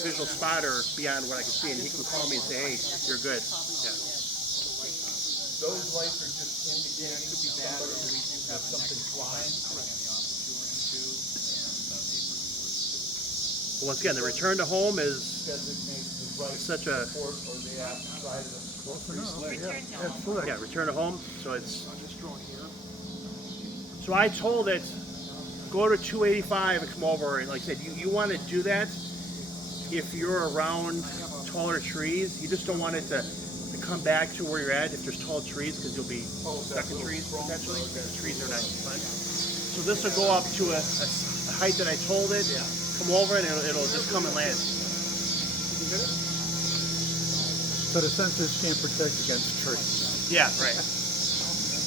visual spotter beyond what I can see, and he can call me and say, "Hey, you're good." Yeah. Those lights are just indicating somebody has something flying. But once again, the return to home is Designate the right such a port or the outside of the Close enough. Absolutely. yeah return to home. So it's so I told it go to 285 and come over, and like I said, you want to do that if you're around taller trees. You just don't want it to come back to where you're at if there's tall trees, because you'll be stuck in trees potentially. The trees are not fun. So this will go up to a height that I told it. Come over and it'll just come and land. So the sensors can't protect against trees. Yeah, right.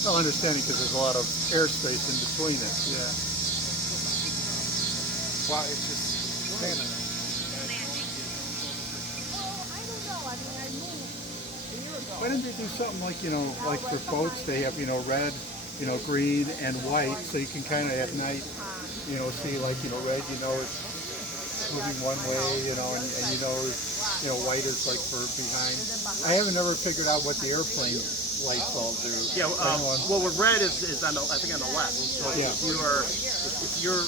Well, understanding because there's a lot of airspace in between it. Yeah. Wow, it's just standing there. Why didn't they do something like, like for boats, they have, red, green and white, so you can kind of at night, see like, red, it's moving one way, and white is like for behind. I haven't ever figured out what the airplane lights all do. Yeah, well, what red is on the, I think on the left. So Yeah. if you're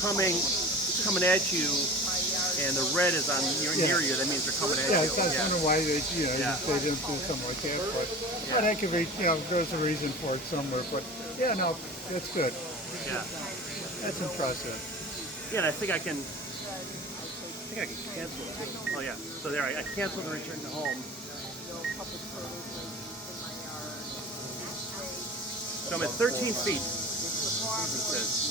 coming, it's coming at you, and the red is on near you, that means they're coming at Yeah, you. I was wondering why they, Yeah. they didn't do something like that, but that could be, there's a reason for it somewhere. But yeah, no, that's good. Yeah. That's impressive. Yeah, and I think I can cancel it. Oh yeah. So there, I canceled the return to home. So I'm at 13 feet. It says.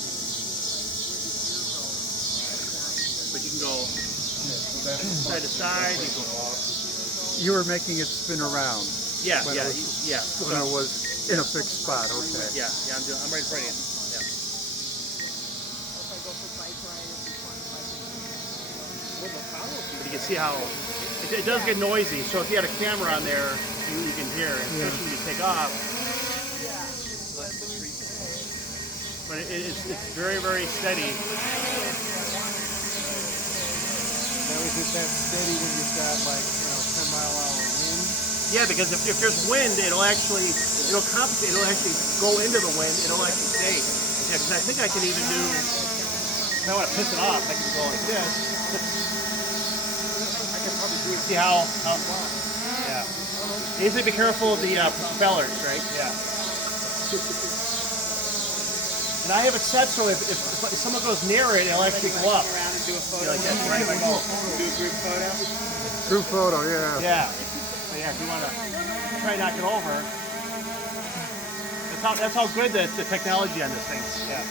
But you can go side to side. You can, You were making it spin around. yeah, When yeah, it was- yeah. When it was in a fixed spot, okay. Yeah, I'm right in front of you. Yeah. But you can see how it does get noisy. So if you had a camera on there, you can hear it, especially when you take off. But it's very, very steady. Now is it that steady when you've got like 10-mile-an-hour wind? Yeah, because if there's wind, it'll compensate. It'll actually go into the wind. It'll actually stay. Yeah, because I think I can even do. If I want to piss it off, I can go like this. I can probably do it. See how yeah. You have to be careful of the propellers, right? Yeah. And I have it set so if someone goes near it, it'll actually go up. Around and do a photo. Like that, right? If I go, Do a group photo. Group photo, yeah. yeah. So yeah, if you want to try and knock it over, that's how good the technology on this thing. Yeah.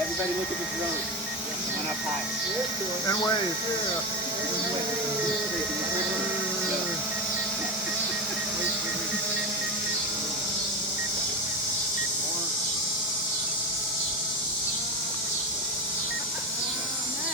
Everybody look at the drone. One up high. And wave, yeah.